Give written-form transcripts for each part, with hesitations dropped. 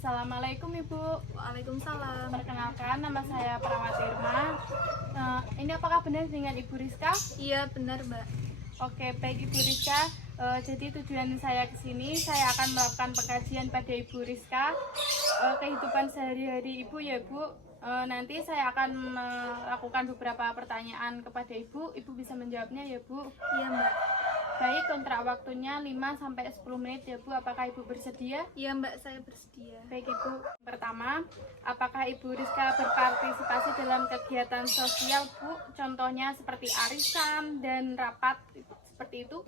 Assalamualaikum Ibu. Waalaikumsalam. Perkenalkan, nama saya Perawat Irma. Ini apakah benar dengan Ibu Rizka? Iya benar Mbak. Oke, baik Ibu Rizka. Jadi tujuan saya ke sini, saya akan melakukan pengkajian pada Ibu Rizka, kehidupan sehari-hari Ibu ya Bu. Nanti saya akan melakukan beberapa pertanyaan kepada Ibu. Ibu bisa menjawabnya ya Bu. Iya Mbak. Baik, kontrak waktunya 5-10 menit ya Bu. Apakah Ibu bersedia? Iya Mbak, saya bersedia. Baik Ibu. Pertama, apakah Ibu Rizka berpartisipasi dalam kegiatan sosial Bu? Contohnya seperti arisan dan rapat seperti itu?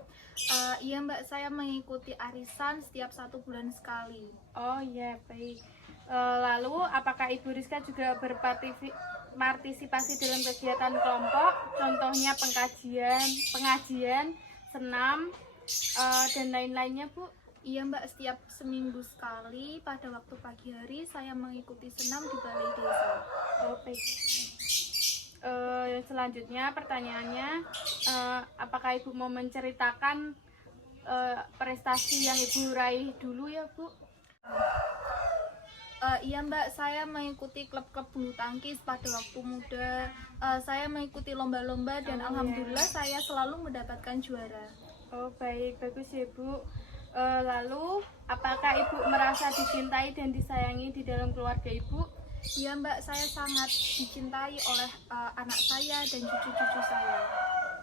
Iya Mbak, saya mengikuti arisan setiap 1 bulan sekali. Oh iya, baik. Lalu apakah Ibu Rizka juga berpartisipasi dalam kegiatan kelompok? Contohnya pengajian, senam, dan lain-lainnya Bu? Iya Mbak, setiap seminggu sekali pada waktu pagi hari saya mengikuti senam di balai desa. Oh baik. Selanjutnya pertanyaannya, apakah Ibu mau menceritakan prestasi yang Ibu raih dulu ya Bu? Iya Mbak, saya mengikuti klub-klub bulu tangkis pada waktu muda. Saya mengikuti lomba-lomba dan alhamdulillah saya selalu mendapatkan juara. Oh baik, bagus ya Bu. Lalu apakah Ibu merasa dicintai dan disayangi di dalam keluarga Ibu? Iya Mbak, saya sangat dicintai oleh anak saya dan cucu-cucu saya.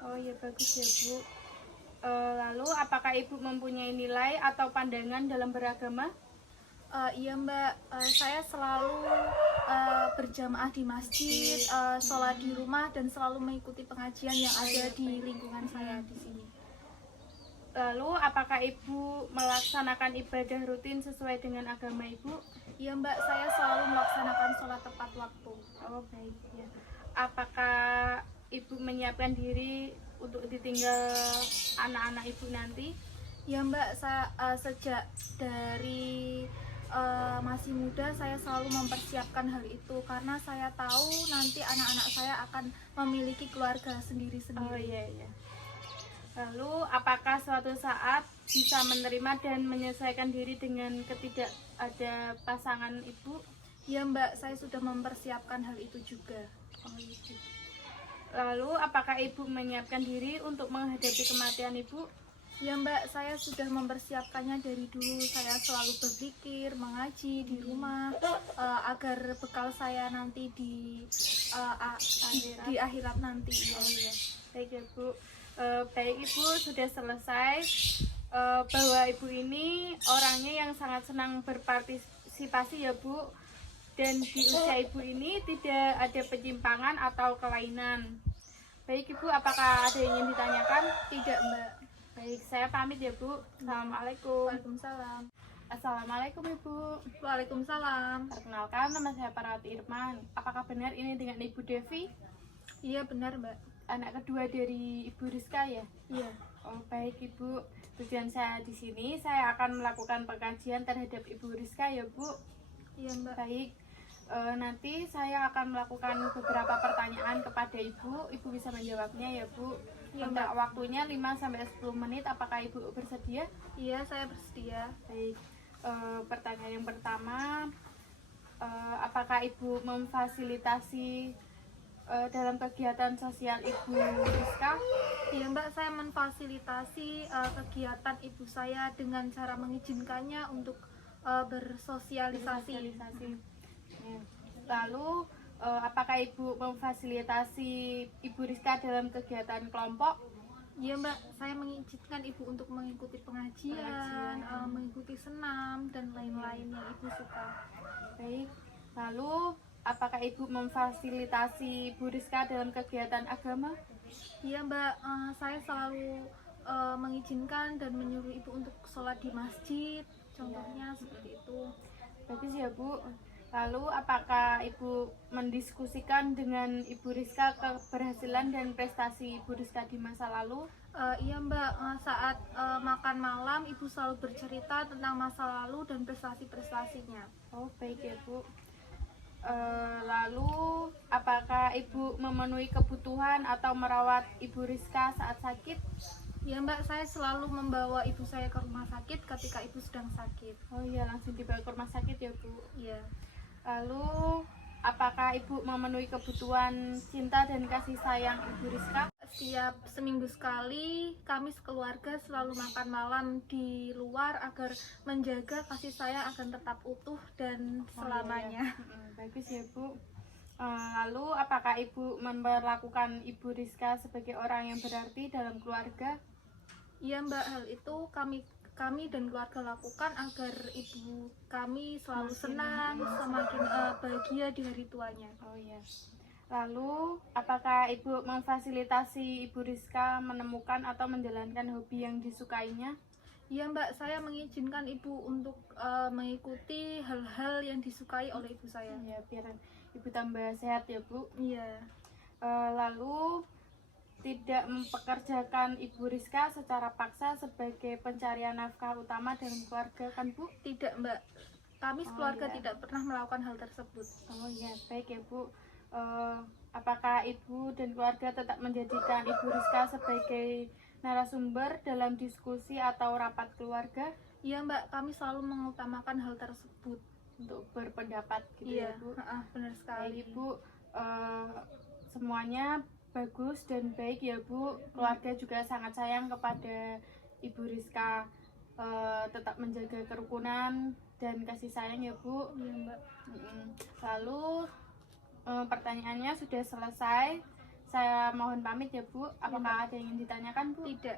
Oh ya bagus ya Bu. Lalu apakah Ibu mempunyai nilai atau pandangan dalam beragama? Iya Mbak, saya selalu berjamaah di masjid, sholat di rumah dan selalu mengikuti pengajian yang ada di lingkungan saya di sini. Lalu apakah Ibu melaksanakan ibadah rutin sesuai dengan agama Ibu? Iya Mbak, saya selalu melaksanakan sholat tepat waktu. Oh baik ya. Apakah Ibu menyiapkan diri untuk ditinggal anak-anak Ibu nanti? Ya Mbak, saya sejak dari masih muda saya selalu mempersiapkan hal itu karena saya tahu nanti anak-anak saya akan memiliki keluarga sendiri-sendiri. Oh iya iya. Lalu apakah suatu saat bisa menerima dan menyesuaikan diri dengan ketidak ada pasangan Ibu? Ya Mbak, saya sudah mempersiapkan hal itu juga. Oh iya. Lalu apakah Ibu menyiapkan diri untuk menghadapi kematian Ibu? Ya Mbak, saya sudah mempersiapkannya dari dulu. Saya selalu berpikir, mengaji di rumah agar bekal saya nanti di akhirat nanti. Oh iya. Baik ya Bu. Baik Ibu, sudah selesai. Bahwa Ibu ini orangnya yang sangat senang berpartisipasi ya Bu. Dan di usia Ibu ini tidak ada penyimpangan atau kelainan. Baik Ibu, apakah ada yang ingin ditanyakan? Tidak Mbak. Baik, saya pamit ya Bu. Assalamualaikum. Waalaikumsalam. Assalamualaikum Ibu. Waalaikumsalam. Perkenalkan, nama saya Perawat Irman. Apakah benar ini dengan Ibu Devi? Iya benar Mbak. Anak kedua dari Ibu Rizka ya? Iya. Oh baik Ibu. Tujuan saya di sini, saya akan melakukan pengkajian terhadap Ibu Rizka ya Bu. Iya Mbak. Baik. Nanti saya akan melakukan beberapa pertanyaan kepada Ibu. Ibu bisa menjawabnya ya Bu. Ya, Untuk waktunya 5-10 menit. Apakah Ibu bersedia? Iya, saya bersedia. Baik. Pertanyaan yang pertama, apakah Ibu memfasilitasi dalam kegiatan sosial Ibu Rizka? Iya Mbak, saya memfasilitasi kegiatan ibu saya dengan cara mengizinkannya untuk bersosialisasi. Ya. Lalu apakah Ibu memfasilitasi Ibu Rizka dalam kegiatan kelompok? Iya Mbak, saya mengizinkan ibu untuk mengikuti pengajian. Mengikuti senam dan lain-lain yang ibu suka. Baik. Lalu apakah Ibu memfasilitasi Ibu Rizka dalam kegiatan agama? Iya Mbak, saya selalu mengizinkan dan menyuruh ibu untuk sholat di masjid. Contohnya seperti itu. Bagus ya Bu. Lalu apakah Ibu mendiskusikan dengan Ibu Rizka keberhasilan dan prestasi Ibu Rizka di masa lalu? Iya Mbak, saat makan malam ibu selalu bercerita tentang masa lalu dan prestasi-prestasinya. Oh baik ya Bu. Lalu apakah Ibu memenuhi kebutuhan atau merawat Ibu Rizka saat sakit? Ya Mbak, saya selalu membawa ibu saya ke rumah sakit ketika ibu sedang sakit. Oh iya, langsung dibawa ke rumah sakit ya Bu. Iya. Lalu apakah Ibu memenuhi kebutuhan cinta dan kasih sayang Ibu Rizka? Setiap seminggu sekali kami sekeluarga selalu makan malam di luar agar menjaga kasih sayang akan tetap utuh dan selamanya. Bagus ya Bu. Lalu apakah Ibu memperlakukan Ibu Rizka sebagai orang yang berarti dalam keluarga? Iya Mbak, hal itu kami dan keluarga lakukan agar ibu kami selalu senang, semakin bahagia di hari tuanya. Oh iya. Lalu apakah Ibu memfasilitasi Ibu Rizka menemukan atau menjalankan hobi yang disukainya? Iya Mbak, saya mengizinkan ibu untuk mengikuti hal-hal yang disukai oleh ibu saya. Ya, biar Ibu tambah sehat ya Bu. Iya. Lalu tidak mempekerjakan Ibu Rizka secara paksa sebagai pencarian nafkah utama dalam keluarga kan Bu? Tidak Mbak, kami sekeluarga iya. tidak pernah melakukan hal tersebut. Oh iya, baik ya Bu. Apakah Ibu dan keluarga tetap menjadikan Ibu Rizka sebagai narasumber dalam diskusi atau rapat keluarga Iya Mbak, kami selalu mengutamakan hal tersebut. untuk berpendapat gitu Iya, ya Bu? benar Baik sekali. Ibu, semuanya bagus dan baik ya Bu. Keluarga juga sangat sayang kepada Ibu Rizka. Tetap menjaga kerukunan dan kasih sayang ya Bu. Iya Mbak. Lalu pertanyaannya sudah selesai. Saya mohon pamit ya Bu. Apakah ada yang ingin ditanyakan Bu? Tidak.